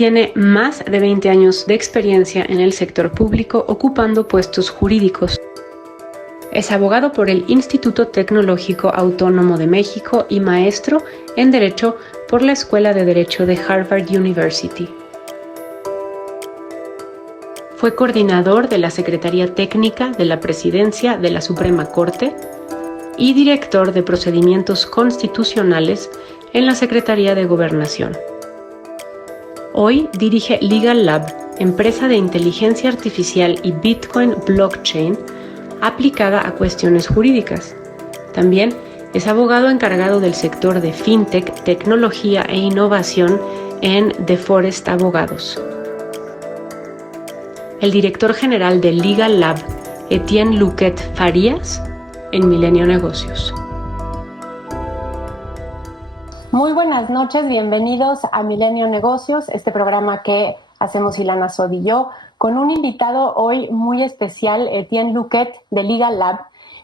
Tiene más de 20 años de experiencia en el sector público ocupando puestos jurídicos. Es abogado por el Instituto Tecnológico Autónomo de México y maestro en Derecho por la Escuela de Derecho de Harvard University. Fue coordinador de la Secretaría Técnica de la Presidencia de la Suprema Corte y director de Procedimientos Constitucionales en la Secretaría de Gobernación. Hoy dirige Legal Lab, empresa de inteligencia artificial y Bitcoin blockchain aplicada a cuestiones jurídicas. También es abogado encargado del sector de fintech, tecnología e innovación en The Forest Abogados. El director general de Legal Lab, Etienne Luquet Farías, en Milenio Negocios. Muy buenas noches, bienvenidos a Milenio Negocios, este programa que hacemos Ilana Sod y yo, con un invitado hoy muy especial, Etienne Luquet de Legal Lab,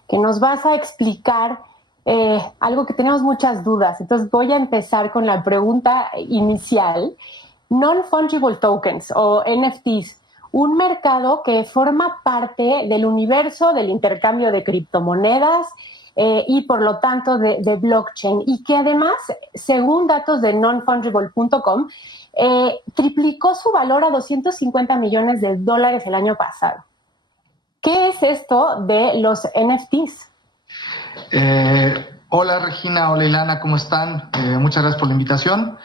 que nos vas a explicar algo que tenemos muchas dudas. Entonces voy a empezar con la pregunta inicial. Non-fungible tokens o NFTs, un mercado que forma parte del universo del intercambio de criptomonedas y por lo tanto de blockchain, y que además, según datos de nonfungible.com, triplicó su valor a $250 millones el año pasado. ¿Qué es esto de los NFTs? Hola Regina, hola Ilana, ¿cómo están? Muchas gracias por la invitación.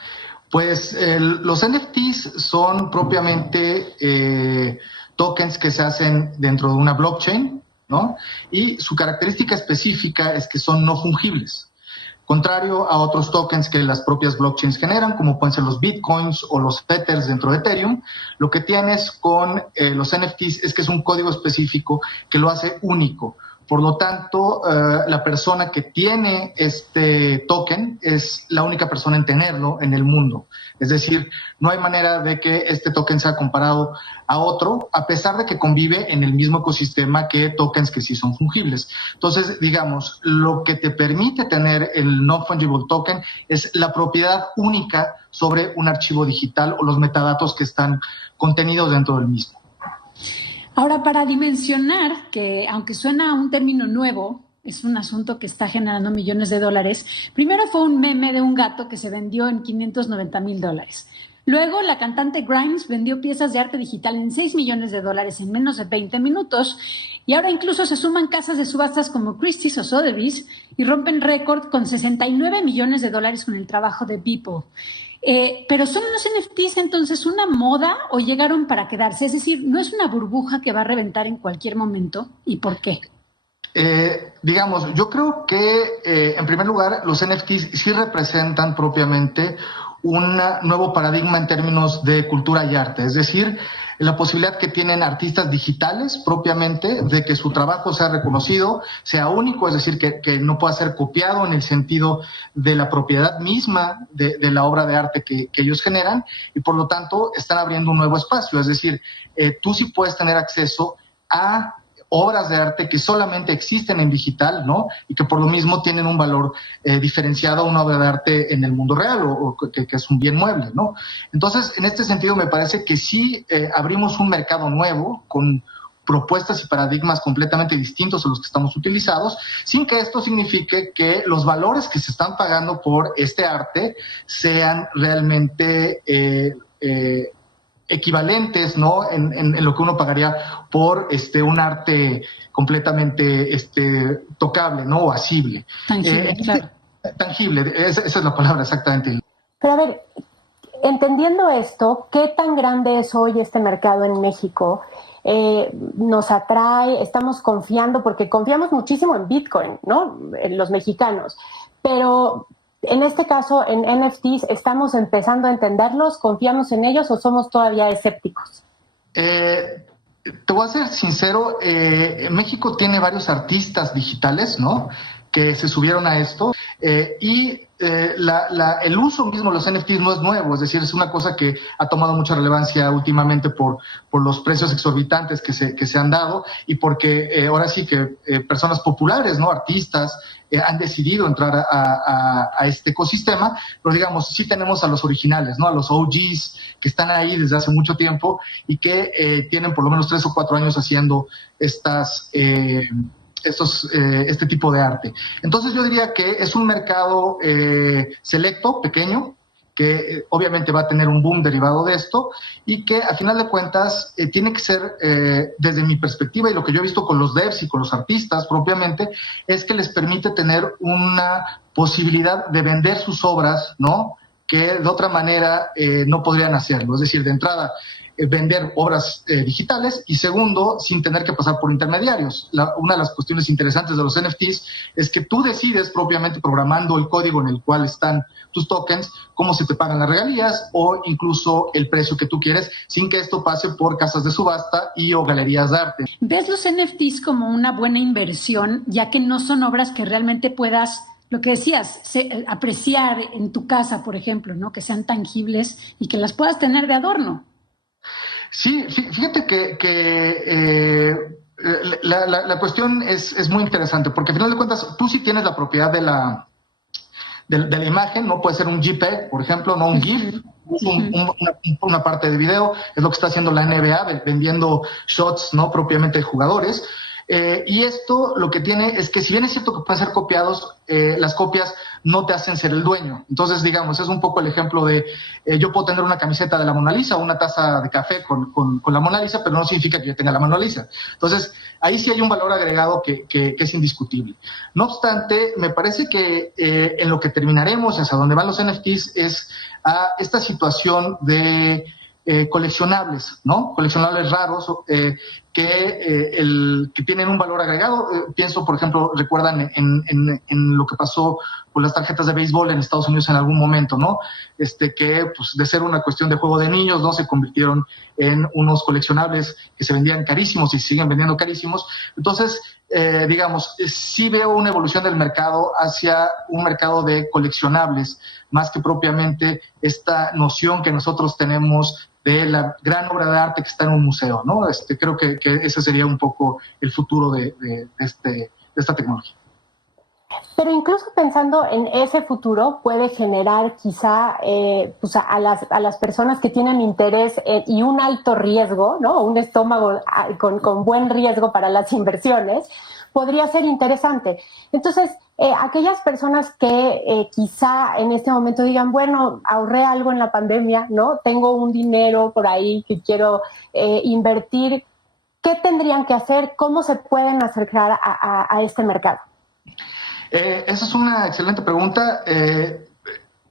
Pues los NFTs son propiamente tokens que se hacen dentro de una blockchain, ¿no? Y su característica específica es que son no fungibles. Contrario a otros tokens que las propias blockchains generan, como pueden ser los bitcoins o los ethers dentro de Ethereum, lo que tienes con los NFTs es que es un código específico que lo hace único. Por lo tanto, la persona que tiene este token es la única persona en tenerlo en el mundo. Es decir, no hay manera de que este token sea comparado a otro, a pesar de que convive en el mismo ecosistema que tokens que sí son fungibles. Entonces, digamos, lo que te permite tener el non-fungible token es la propiedad única sobre un archivo digital o los metadatos que están contenidos dentro del mismo. Ahora, para dimensionar, que aunque suena un término nuevo, es un asunto que está generando millones de dólares, primero fue un meme de un gato que se vendió en $590,000. Luego, la cantante Grimes vendió piezas de arte digital en $6 millones en menos de 20 minutos. Y ahora incluso se suman casas de subastas como Christie's o Sotheby's y rompen récord con $69 millones con el trabajo de Beeple. Pero ¿son los NFTs entonces una moda o llegaron para quedarse? Es decir, ¿no es una burbuja que va a reventar en cualquier momento? ¿Y por qué? Digamos, yo creo que en primer lugar los NFTs sí representan propiamente un nuevo paradigma en términos de cultura y arte, es decir, la posibilidad que tienen artistas digitales propiamente de que su trabajo sea reconocido, sea único, es decir, que no pueda ser copiado en el sentido de la propiedad misma de la obra de arte que ellos generan, y por lo tanto están abriendo un nuevo espacio, es decir, tú sí puedes tener acceso a obras de arte que solamente existen en digital, ¿no? Y que por lo mismo tienen un valor diferenciado a una obra de arte en el mundo real o que es un bien mueble, ¿no? Entonces, en este sentido, me parece que sí abrimos un mercado nuevo con propuestas y paradigmas completamente distintos a los que estamos utilizados, sin que esto signifique que los valores que se están pagando por este arte sean realmente equivalentes, ¿no? En lo que uno pagaría por un arte completamente tocable, ¿no? O asible. Tangible, claro. Tangible, esa es la palabra exactamente. Pero a ver, entendiendo esto, ¿qué tan grande es hoy este mercado en México? Nos atrae, estamos confiando, porque confiamos muchísimo en Bitcoin, ¿no? En los mexicanos, pero en este caso, en NFTs, ¿estamos empezando a entenderlos? ¿Confiamos en ellos o somos todavía escépticos? Te voy a ser sincero, México tiene varios artistas digitales, ¿no? Que se subieron a esto y el uso mismo de los NFTs no es nuevo, es decir, es una cosa que ha tomado mucha relevancia últimamente por los precios exorbitantes que se han dado y porque ahora sí que personas populares, ¿no? Artistas, han decidido entrar a este ecosistema, pero digamos, sí tenemos a los originales, ¿no? A los OGs que están ahí desde hace mucho tiempo y que tienen por lo menos 3 o 4 años haciendo este tipo de arte. Entonces yo diría que es un mercado selecto, pequeño, que obviamente va a tener un boom derivado de esto y que a final de cuentas tiene que ser, desde mi perspectiva y lo que yo he visto con los devs y con los artistas propiamente, es que les permite tener una posibilidad de vender sus obras, ¿no? Que de otra manera no podrían hacerlo. Es decir, de entrada, vender obras digitales y segundo, sin tener que pasar por intermediarios. Una de las cuestiones interesantes de los NFTs es que tú decides propiamente programando el código en el cual están tus tokens, cómo se te pagan las regalías o incluso el precio que tú quieres, sin que esto pase por casas de subasta y o galerías de arte. ¿Ves los NFTs como una buena inversión, ya que no son obras que realmente puedas, lo que decías, apreciar en tu casa, por ejemplo, ¿no? Que sean tangibles y que las puedas tener de adorno? Sí, fíjate que la cuestión es muy interesante, porque al final de cuentas tú sí tienes la propiedad de la imagen, no puede ser un JPEG, por ejemplo, no un GIF, una parte de video, es lo que está haciendo la NBA, vendiendo shots no propiamente de jugadores. Y esto lo que tiene es que si bien es cierto que pueden ser copiados, las copias no te hacen ser el dueño. Entonces, digamos, es un poco el ejemplo de yo puedo tener una camiseta de la Mona Lisa o una taza de café con la Mona Lisa, pero no significa que yo tenga la Mona Lisa. Entonces, ahí sí hay un valor agregado que es indiscutible. No obstante, me parece que en lo que terminaremos, hacia donde van los NFTs, es a esta situación de coleccionables, ¿no? Coleccionables raros que tienen un valor agregado. Pienso, por ejemplo, recuerdan en lo que pasó con las tarjetas de béisbol en Estados Unidos en algún momento, ¿no? Que pues, de ser una cuestión de juego de niños, ¿no? Se convirtieron en unos coleccionables que se vendían carísimos y siguen vendiendo carísimos. Entonces, digamos, sí veo una evolución del mercado hacia un mercado de coleccionables, más que propiamente esta noción que nosotros tenemos de la gran obra de arte que está en un museo, ¿no? Creo que ese sería un poco el futuro de esta tecnología. Pero incluso pensando en ese futuro puede generar quizá pues a las personas que tienen interés y un alto riesgo, ¿no? Un estómago con buen riesgo para las inversiones, podría ser interesante. Entonces, aquellas personas que quizá en este momento digan, bueno, ahorré algo en la pandemia, ¿no? Tengo un dinero por ahí que quiero invertir, ¿qué tendrían que hacer? ¿Cómo se pueden acercar a este mercado? Esa es una excelente pregunta.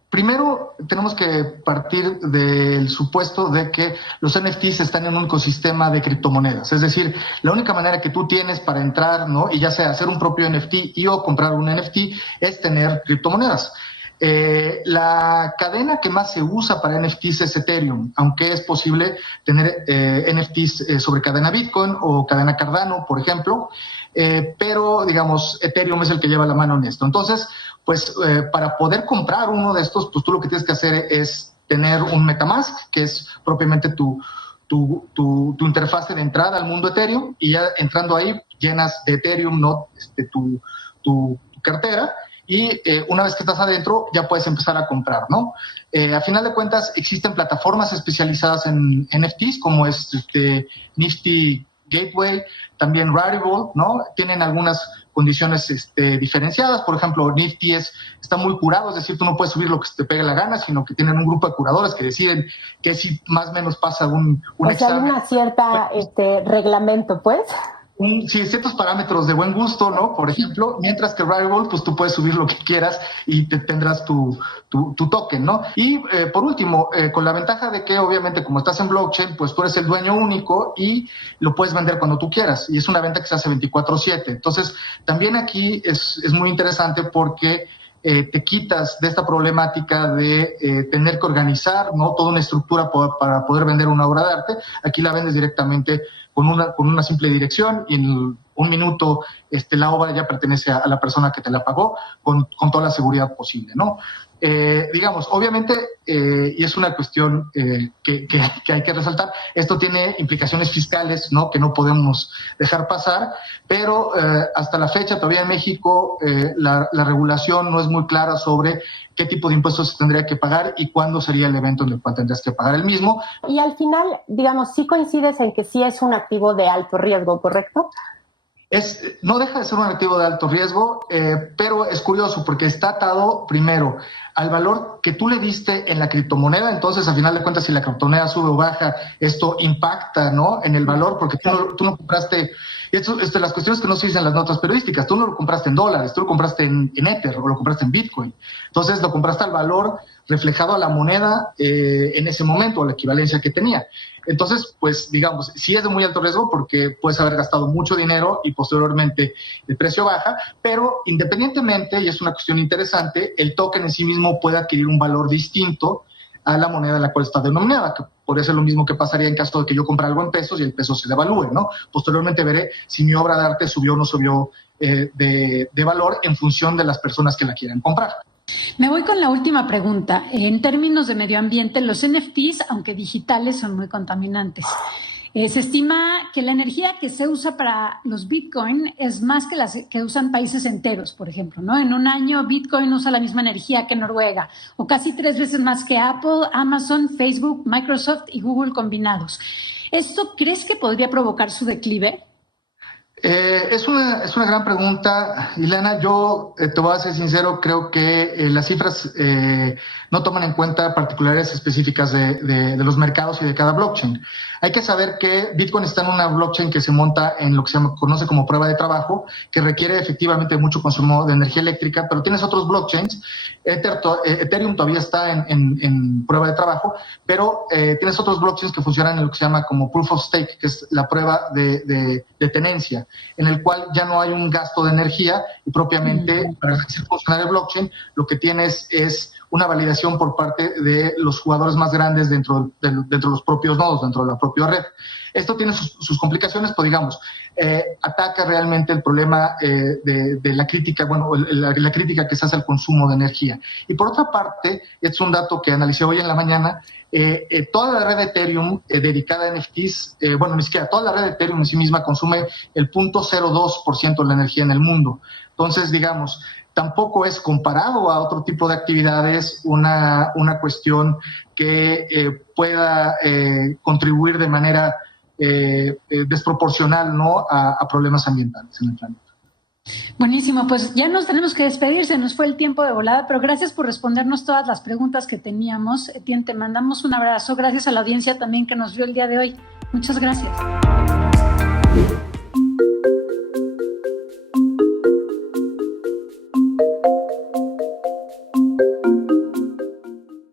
Primero, tenemos que partir del supuesto de que los NFTs están en un ecosistema de criptomonedas. Es decir, la única manera que tú tienes para entrar, ¿no? Y ya sea hacer un propio NFT y o comprar un NFT, es tener criptomonedas. La cadena que más se usa para NFTs es Ethereum, aunque es posible tener NFTs sobre cadena Bitcoin o cadena Cardano, por ejemplo. Pero, digamos, Ethereum es el que lleva la mano en esto. Entonces, pues para poder comprar uno de estos, pues tú lo que tienes que hacer es tener un MetaMask, que es propiamente tu interfaz de entrada al mundo Ethereum, y ya entrando ahí llenas de Ethereum, ¿no? Tu cartera, y una vez que estás adentro ya puedes empezar a comprar, ¿no? A final de cuentas existen plataformas especializadas en NFTs, como es Nifty Gateway, también Rarible, ¿no? Tienen algunas condiciones diferenciadas. Por ejemplo, Nifty está muy curado, es decir, tú no puedes subir lo que te pegue la gana, sino que tienen un grupo de curadores que deciden que si más o menos pasa un examen. O sea, hay una cierta reglamento, pues. Sí, ciertos parámetros de buen gusto, ¿no? Por ejemplo, mientras que Rarible, pues tú puedes subir lo que quieras y tendrás tu token, ¿no? Y por último, con la ventaja de que obviamente como estás en blockchain, pues tú eres el dueño único y lo puedes vender cuando tú quieras. Y es una venta que se hace 24/7. Entonces, también aquí es muy interesante porque te quitas de esta problemática de tener que organizar, ¿no? Toda una estructura para poder vender una obra de arte. Aquí la vendes directamente con una simple dirección y en un minuto la obra ya pertenece a la persona que te la pagó con toda la seguridad posible, ¿no? Digamos, obviamente, y es una cuestión que hay que resaltar, esto tiene implicaciones fiscales, ¿no?, que no podemos dejar pasar, pero hasta la fecha todavía en México la regulación no es muy clara sobre qué tipo de impuestos se tendría que pagar y cuándo sería el evento en el cual tendrías que pagar el mismo. Y al final, digamos, sí coincides en que sí es un activo de alto riesgo, ¿correcto? No deja de ser un activo de alto riesgo, pero es curioso porque está atado primero al valor que tú le diste en la criptomoneda. Entonces, al final de cuentas, si la criptomoneda sube o baja, esto impacta, ¿no?, en el valor, porque tú no compraste, las cuestiones que no se dicen en las notas periodísticas, tú no lo compraste en dólares, tú lo compraste en Ether o lo compraste en Bitcoin. Entonces, lo compraste al valor reflejado a la moneda en ese momento, a la equivalencia que tenía. Entonces, pues, digamos, sí es de muy alto riesgo porque puedes haber gastado mucho dinero y posteriormente el precio baja, pero independientemente, y es una cuestión interesante, el token en sí mismo puede adquirir un valor distinto a la moneda en la cual está denominada, que por eso es lo mismo que pasaría en caso de que yo compre algo en pesos y el peso se devalúe, ¿no? Posteriormente veré si mi obra de arte subió o no subió de valor en función de las personas que la quieran comprar. Me voy con la última pregunta. En términos de medio ambiente, los NFTs, aunque digitales, son muy contaminantes. Se estima que la energía que se usa para los Bitcoin es más que las que usan países enteros, por ejemplo, ¿no? En un año, Bitcoin usa la misma energía que Noruega, o casi 3 veces más que Apple, Amazon, Facebook, Microsoft y Google combinados. ¿Esto crees que podría provocar su declive? Es una gran pregunta, Ileana. Yo te voy a ser sincero, creo que las cifras no toman en cuenta particularidades específicas de los mercados y de cada blockchain. Hay que saber que Bitcoin está en una blockchain que se monta en lo que se conoce como prueba de trabajo, que requiere efectivamente mucho consumo de energía eléctrica, pero tienes otros blockchains. Ethereum todavía está en prueba de trabajo, pero tienes otros blockchains que funcionan en lo que se llama como proof of stake, que es la prueba de tenencia, en el cual ya no hay un gasto de energía y propiamente para hacer funcionar el blockchain lo que tienes es una validación por parte de los jugadores más grandes dentro de los propios nodos, dentro de la propia red. Esto tiene sus complicaciones, pues digamos, ataca realmente el problema de la crítica, la crítica que se hace al consumo de energía. Y por otra parte, es un dato que analicé hoy en la mañana, toda la red de Ethereum dedicada a NFTs, ni siquiera toda la red de Ethereum en sí misma consume el 0.02% de la energía en el mundo. Entonces, digamos, tampoco es comparado a otro tipo de actividades una cuestión que pueda contribuir de manera desproporcional, ¿no?, a problemas ambientales en el planeta. Buenísimo, pues ya nos tenemos que despedir, se nos fue el tiempo de volada, pero gracias por respondernos todas las preguntas que teníamos. Etienne, te mandamos un abrazo, gracias a la audiencia también que nos vio el día de hoy. Muchas gracias.